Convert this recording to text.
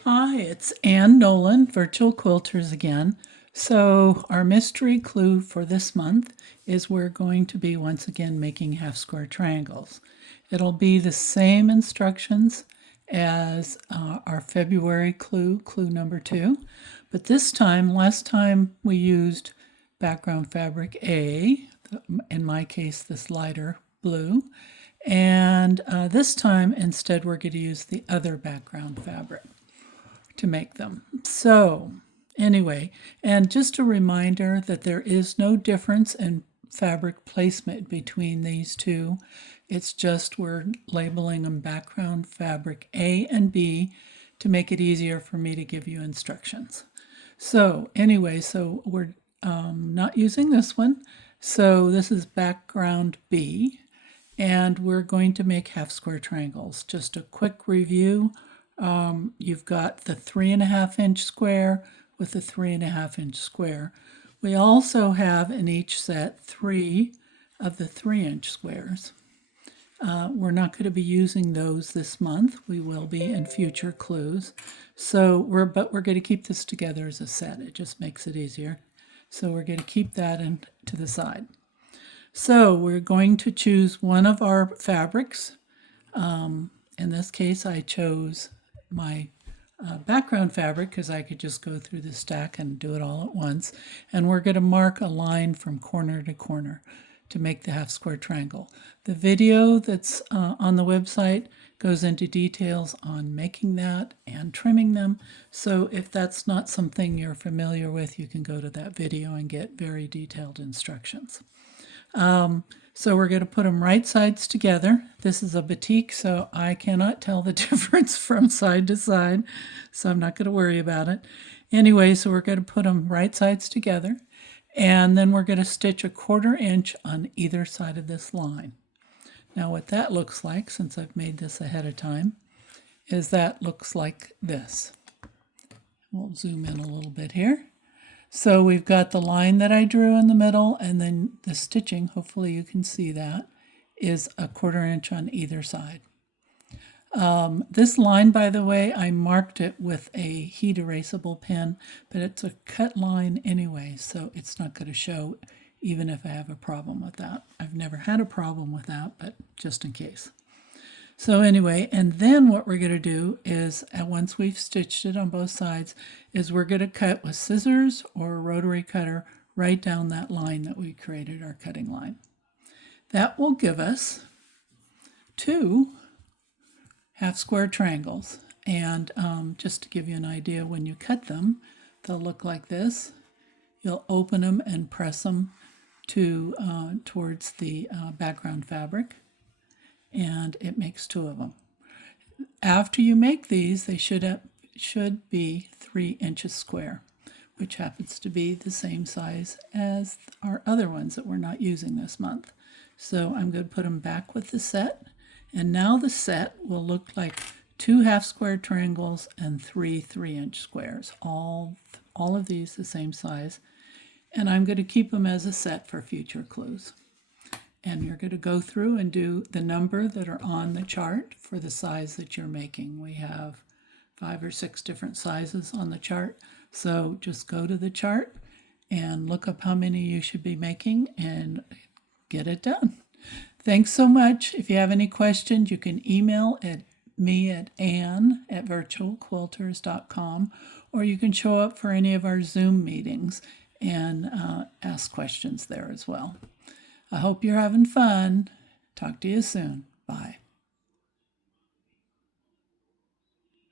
Hi, it's Ann Nolen, Virtual Quilters again. So our mystery clue for this month is we're going to be once again making half square triangles. It'll be the same instructions as our February clue number 2, but this time, last time we used background fabric A, in my case this lighter blue, and this time instead we're going to use the other background fabric to make them. So anyway, and just a reminder that there is no difference in fabric placement between these two. It's just we're labeling them background fabric A and B to make it easier for me to give you instructions. So anyway, so we're not using this one. So this is background B, and we're going to make half square triangles. Just a quick review. You've got the 3.5-inch square with the 3.5-inch square. We also have in each set 3 of the 3-inch squares. We're not going to be using those this month. We will be in future clues. But we're going to keep this together as a set. It just makes it easier. So we're going to keep that to the side. So we're going to choose one of our fabrics. In this case, I chose my background fabric because I could just go through the stack and do it all at once. And we're going to mark a line from corner to corner to make the half square triangle. The video that's on the website goes into details on making that and trimming them. So if that's not something you're familiar with, you can go to that video and get very detailed instructions. So we're going to put them right sides together. This is a batik, so I cannot tell the difference from side to side, so I'm not going to worry about it. Anyway, so we're going to put them right sides together, and then we're going to stitch 1/4 inch on either side of this line. Now what that looks like, since I've made this ahead of time, is that looks like this. We'll zoom in a little bit here. So we've got the line that I drew in the middle, and then the stitching, hopefully you can see that, is 1/4 inch on either side. This line, by the way, I marked it with a heat erasable pen, but it's a cut line anyway, so it's not going to show even if I have a problem with that. I've never had a problem with that, but just in case. So anyway, and then what we're going to do is, once we've stitched it on both sides, is we're going to cut with scissors or a rotary cutter right down that line that we created, our cutting line. That will give us 2 half square triangles. And just to give you an idea, when you cut them, they'll look like this. You'll open them and press them towards the background fabric, and it makes 2 of them. After you make these, they should be 3 inches square, which happens to be the same size as our other ones that we're not using this month. So I'm going to put them back with the set, and now the set will look like 2 half square triangles and 3 3-inch squares, all of these the same size, and I'm going to keep them as a set for future clues. And you're going to go through and do the number that are on the chart for the size that you're making. We have 5 or 6 different sizes on the chart. So just go to the chart and look up how many you should be making and get it done. Thanks so much. If you have any questions, you can email me at ann@virtualquilters.com, or you can show up for any of our Zoom meetings and ask questions there as well. I hope you're having fun. Talk to you soon.